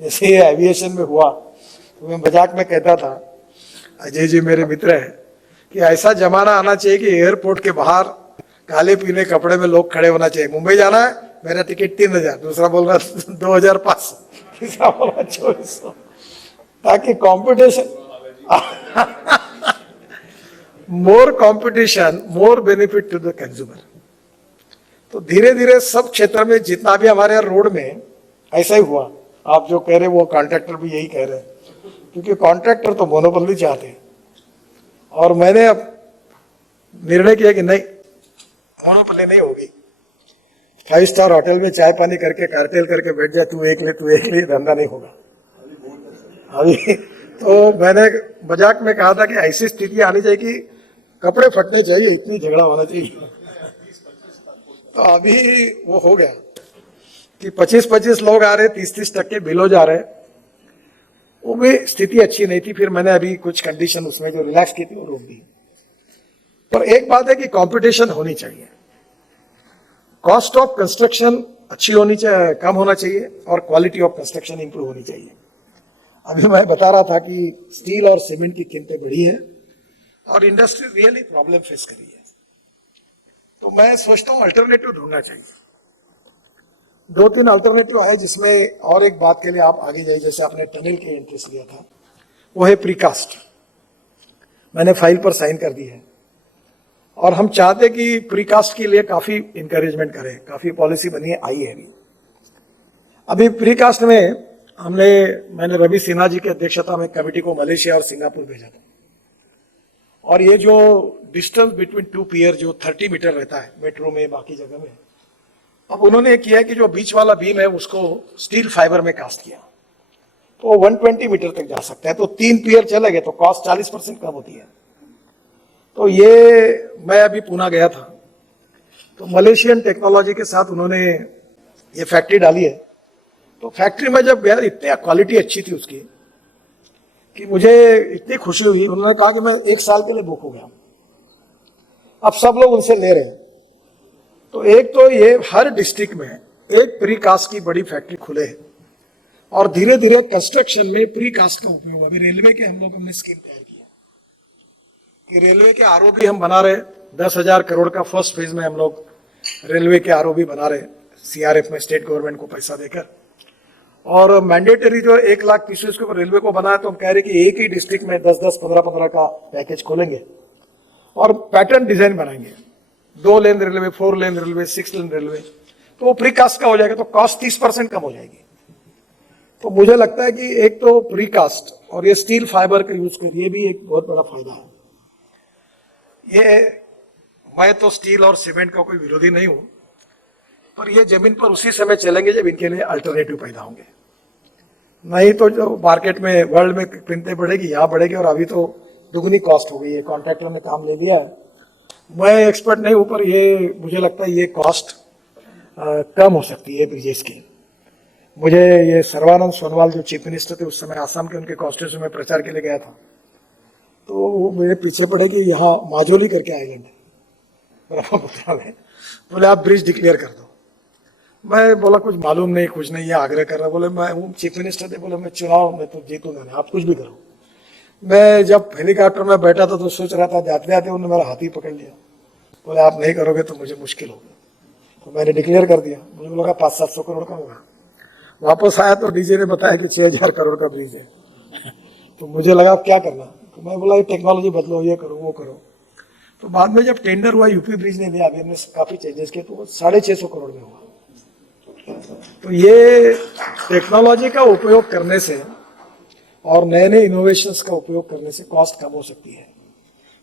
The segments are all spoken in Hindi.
जैसे ये एविएशन में हुआ तो मैं मजाक में कहता था, अजय जी मेरे मित्र है, कि ऐसा जमाना आना चाहिए कि एयरपोर्ट के बाहर काले पीले कपड़े में लोग खड़े होना चाहिए। मुंबई जाना है, मेरा टिकट 3000, दूसरा बोल रहा 2500, तीसरा बोल रहा 2400, ताकि competition more competition more benefit to the consumer. तो धीरे धीरे सब क्षेत्र में जितना भी हमारे यहाँ रोड में ऐसा ही हुआ। आप जो कह रहे वो कॉन्ट्रैक्टर भी यही कह रहे हैं, क्योंकि कॉन्ट्रैक्टर तो मोनोपोली चाहते हैं। और मैंने अब निर्णय किया कि नहीं, मोनोपोली नहीं होगी। 5 स्टार होटल में चाय पानी करके कार्टेल करके बैठ जाए, तू एक ले, धंधा नहीं होगा अभी। तो मैंने मजाक में कहा था कि ऐसी स्थिति आनी चाहिए कि कपड़े फटने चाहिए, इतनी झगड़ा होना चाहिए। तो अभी वो हो गया कि 25-25 लोग आ रहे, 30-30 टक्के बिलो जा रहे, वो भी स्थिति अच्छी नहीं थी। फिर मैंने अभी कुछ कंडीशन उसमें जो रिलैक्स की थी वो रोक दी। पर एक बात है कि कंपटीशन होनी चाहिए, कॉस्ट ऑफ कंस्ट्रक्शन अच्छी होनी चाहिए, कम होना चाहिए, और क्वालिटी ऑफ कंस्ट्रक्शन इंप्रूव होनी चाहिए। अभी मैं बता रहा था कि स्टील और सीमेंट की कीमतें बढ़ी है और इंडस्ट्री रियली प्रॉब्लम फेस कर रही है। तो मैं सोचता हूं अल्टरनेटिव ढूंढना चाहिए। 2-3 अल्टरनेटिव है, जिसमें और एक बात के लिए आप आगे जाइए, जैसे आपने टनल के इंटरेस्ट लिया था, वो है प्रीकास्ट। मैंने फाइल पर साइन कर दी है और हम चाहते कि प्रीकास्ट के लिए काफी इंकरेजमेंट करें, काफी पॉलिसी बनी है, आई है अभी प्रीकास्ट में मैंने रवि सिन्हा जी की अध्यक्षता में कमेटी को मलेशिया और सिंगापुर भेजा था। और ये जो डिस्टेंस बिटवीन 2 पियर जो 30 मीटर रहता है मेट्रो में, बाकी जगह में, अब उन्होंने किया कि जो बीच वाला बीम है उसको स्टील फाइबर में कास्ट किया, तो 120 मीटर तक जा सकता है। तो 3 पियर चले गए तो कॉस्ट 40% कम होती है। तो ये मैं अभी पुणे गया था, तो मलेशियन टेक्नोलॉजी के साथ उन्होंने ये फैक्ट्री डाली है। तो फैक्ट्री में जब गया, इतनी क्वालिटी अच्छी थी उसकी कि मुझे इतनी खुशी हुई। उन्होंने कहा कि मैं 1 साल के लिए बुक हो गया। अब सब लोग उनसे ले रहे हैं। तो एक तो ये हर डिस्ट्रिक्ट में एक प्रीकास्ट की बड़ी फैक्ट्री खुले है और धीरे धीरे कंस्ट्रक्शन में प्रीकास्ट का उपयोग। अभी रेलवे के हमने स्कीम तैयार किया कि रेलवे के आरओबी हम बना रहे, 10,000 करोड़ का फर्स्ट फेज में हम लोग रेलवे के आरओबी बना रहे, सीआरएफ में स्टेट गवर्नमेंट को पैसा देकर। और मैंडेटरी जो 1 लाख पीसेस को रेलवे को बनाया, तो हम कह रहे कि एक ही डिस्ट्रिक्ट में 10-10, 15-15 का पैकेज खोलेंगे और पैटर्न डिजाइन बनाएंगे, 2 लेन रेलवे, 4 लेन रेलवे, 6 लेन रेलवे। तो वो प्रीकास्ट का हो जाएगा, तो कॉस्ट 30% कम हो जाएगी। तो मुझे लगता है कि एक तो प्रीकास्ट और ये स्टील फाइबर का यूज कर, ये भी एक बहुत बड़ा फायदा है। ये मैं तो स्टील और सीमेंट का कोई विरोधी नहीं हूं, पर ये जमीन पर उसी समय चलेंगे जब इनके लिए अल्टरनेटिव पैदा होंगे। नहीं तो जो मार्केट में वर्ल्ड में कीमतें बढ़ेगी, यहाँ बढ़ेगी, और अभी तो दुगनी कॉस्ट हो गई है। कॉन्ट्रैक्टर ने काम ले लिया है। मैं एक्सपर्ट नहीं हूं, पर ये मुझे लगता है ये कॉस्ट कम हो सकती है ब्रिजेस की। मुझे ये सर्बानंद सोनोवाल जो चीफ मिनिस्टर थे उस समय, आसाम के, उनके कॉन्स्टिट्यूशन में प्रचार के लिए गया था, तो वो मेरे पीछे पड़े कि यहाँ माजोली करके आइलैंड है ब्रह्मपुत्र में, बोले आप ब्रिज डिक्लेयर कर दो। मैं बोला कुछ मालूम नहीं, कुछ नहीं, ये आग्रह कर रहा। बोले मैं चीफ मिनिस्टर थे, बोले मैं चुनाव में तो जीतूंगा नहीं, आप कुछ भी करो। मैं जब हेलीकॉप्टर में बैठा था तो सोच रहा था, जाते जाते उन्होंने मेरा हाथ ही पकड़ लिया, बोले आप नहीं करोगे तो मुझे मुश्किल होगा। तो मैंने डिक्लेयर कर दिया। मुझे लगा 500-700 करोड़ का होगा। वापस आया तो डीजे ने बताया कि 6,000 करोड़ का ब्रिज है। तो मुझे लगा क्या करना, तो मैं बोला ये टेक्नोलॉजी बदलो, ये करो वो करो। तो बाद में जब टेंडर हुआ, यूपी ब्रिज ने दिया, अभी हमने काफी चेंजेस किए, तो वो 650 करोड़ में हुआ। तो ये टेक्नोलॉजी का उपयोग करने से और नए नए इनोवेशंस का उपयोग करने से कॉस्ट कम हो सकती है।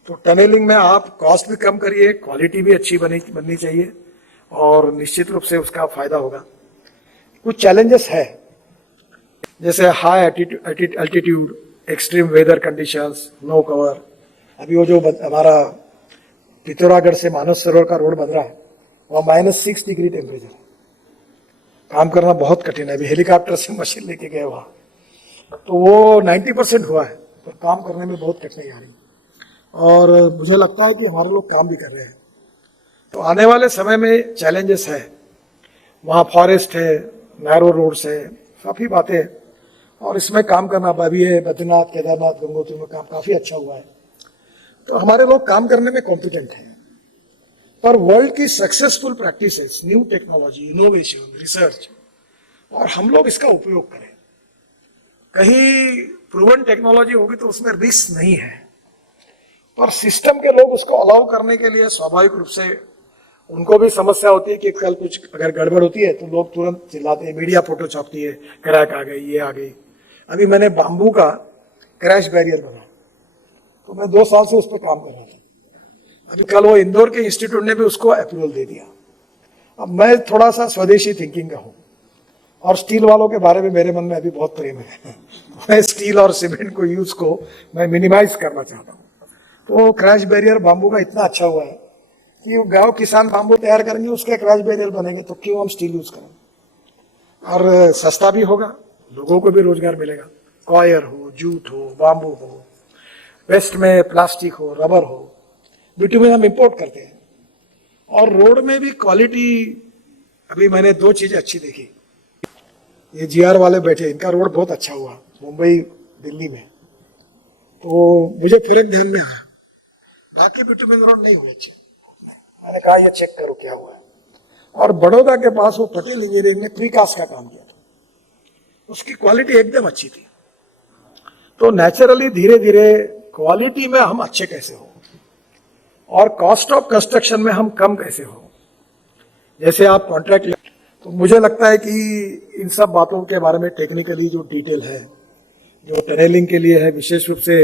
तो टनलिंग में आप कॉस्ट भी कम करिए, क्वालिटी भी अच्छी बननी चाहिए, और निश्चित रूप से उसका फायदा होगा। कुछ चैलेंजेस है, जैसे high altitude, extreme weather conditions, no cover. अभी वो जो हमारा पिथौरागढ़ से मानस सरोवर का रोड बन रहा है, वह -6 डिग्री टेम्परेचर है, काम करना बहुत कठिन है। अभी हेलीकॉप्टर से मशीन लेके गए वहां, तो वो 90% हुआ है, पर काम करने में बहुत कठिनाई आ रही। और मुझे लगता है कि हमारे लोग काम भी कर रहे हैं। तो आने वाले समय में चैलेंजेस है, वहाँ फॉरेस्ट है, नैरो रोड्स है, काफ़ी बातें। और इसमें काम करना अभी है बद्रीनाथ, केदारनाथ, गंगोत्री में काम काफी अच्छा हुआ है। तो हमारे लोग काम करने में कॉम्पिटेंट हैं, पर वर्ल्ड की successful practices, new technology, innovation, research, और हम लोग इसका उपयोग करें। कहीं प्रूवन टेक्नोलॉजी होगी तो उसमें रिस्क नहीं है, पर सिस्टम के लोग उसको अलाउ करने के लिए स्वाभाविक रूप से उनको भी समस्या होती है कि कल कुछ अगर गड़बड़ होती है तो लोग तुरंत चिल्लाते हैं, मीडिया फोटो छापती है, क्रैक आ गई, ये आ गई। अभी मैंने बाम्बू का क्रैश बैरियर बना, तो मैं 2 साल से उस पर काम कर रहा था। अभी कल वो इंदौर के इंस्टीट्यूट ने भी उसको अप्रूवल दे दिया। अब मैं थोड़ा सा स्वदेशी थिंकिंग का हूँ, और स्टील वालों के बारे में मेरे मन में अभी बहुत प्रेम है। मैं स्टील और सीमेंट को यूज को मैं मिनिमाइज करना चाहता हूँ। तो क्रैश बैरियर बाम्बू का इतना अच्छा हुआ है कि गांव किसान बाम्बू तैयार करेंगे, उसके क्रैश बैरियर बनेंगे, तो क्यों हम स्टील यूज करें। और सस्ता भी होगा, लोगों को भी रोजगार मिलेगा। कॉयर हो, जूट हो, बाम्बू हो, वेस्ट में प्लास्टिक हो, रबर हो, बिटुमेन हम इंपोर्ट करते हैं। और रोड में भी क्वालिटी, अभी मैंने 2 चीजें अच्छी देखी। ये जीआर वाले बैठे, इनका रोड बहुत अच्छा हुआ मुंबई दिल्ली में, तो मुझे फर्क ध्यान में आया। बाकी बिटुमेन रोड नहीं हुए अच्छे। मैंने कहा ये चेक करो क्या हुआ है। और बड़ौदा के पास वो पटेल इंजीनियरिंग ने प्रीकास्ट का काम किया था, उसकी क्वालिटी एकदम अच्छी थी। तो नेचुरली धीरे धीरे क्वालिटी में हम अच्छे कैसे हो, और कॉस्ट ऑफ कंस्ट्रक्शन में हम कम कैसे हो। जैसे आप कॉन्ट्रैक्ट ले, तो मुझे लगता है कि इन सब बातों के बारे में टेक्निकली जो डिटेल है, जो टनलिंग के लिए है, विशेष रूप से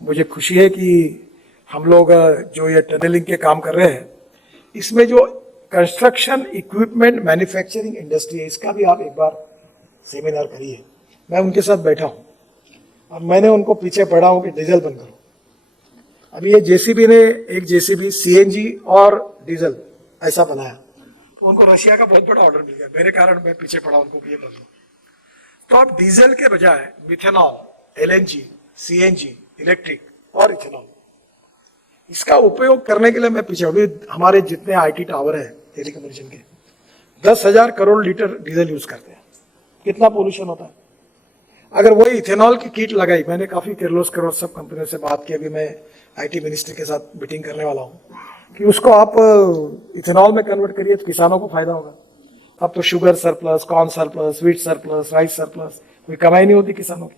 मुझे खुशी है कि हम लोग जो ये टनलिंग के काम कर रहे हैं, इसमें जो कंस्ट्रक्शन इक्विपमेंट मैन्युफैक्चरिंग इंडस्ट्री है, इसका भी आप एक बार सेमिनार करिए। मैं उनके साथ बैठा हूँ और मैंने उनको पीछे पड़ा हूँ कि डीजल बंद करो। अभी ये जेसीबी ने एक जेसीबी सीएनजी और डीजल ऐसा बनाया, तो उनको रशिया का बहुत बड़ा ऑर्डर मिल गया। मेरे कारण मैं पीछे पड़ा उनको ये बदलो। तो अब डीजल के बजाय मिथेनॉल, एलएनजी, सीएनजी, इलेक्ट्रिक और इथेनॉल, इसका उपयोग करने के लिए मैं पीछे। अभी हमारे जितने आईटी टावर है टेलीकम्युनिकेशन के, 10,000 करोड़ लीटर डीजल यूज करते हैं। कितना पोल्यूशन होता है। अगर वही इथेनॉल की किट लगाई, मैंने काफी किर्लोस्कर सब कंपनियों से बात की, अभी मैं आईटी मिनिस्टर के साथ मीटिंग करने वाला हूँ कि उसको आप इथेनॉल में कन्वर्ट करिए तो किसानों को फायदा होगा। अब तो sugar surplus, corn surplus, wheat surplus, rice surplus, कोई कमाई नहीं होती किसानों की।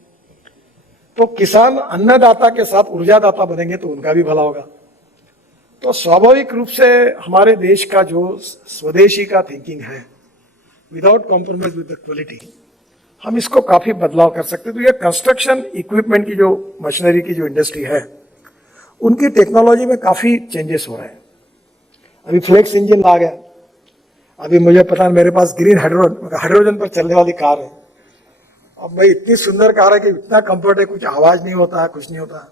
तो किसान अन्नदाता के साथ ऊर्जादाता बनेंगे तो उनका भी भला होगा। तो स्वाभाविक रूप से हमारे देश का जो स्वदेशी का थिंकिंग है, without compromise with the quality, हम इसको काफी बदलाव कर सकते हैं। तो ये कंस्ट्रक्शन इक्विपमेंट की जो मशीनरी की जो इंडस्ट्री है, उनकी टेक्नोलॉजी में काफी चेंजेस हो रहे हैं। अभी फ्लेक्स इंजन आ गया। अभी मुझे पता है, मेरे पास ग्रीन हाइड्रोजन पर चलने वाली कार है। अब भाई इतनी सुंदर कार है कि इतना कंफर्ट है, कुछ आवाज नहीं होता, कुछ नहीं होता।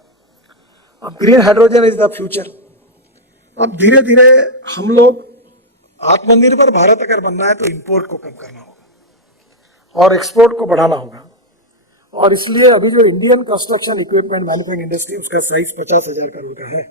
अब green hydrogen is the future. अब धीरे धीरे हम लोग आत्मनिर्भर भारत अगर बनना है तो इंपोर्ट को कम करना होगा और एक्सपोर्ट को बढ़ाना होगा। और इसलिए अभी जो Indian construction equipment manufacturing industry, उसका साइज 50,000 करोड़ का है।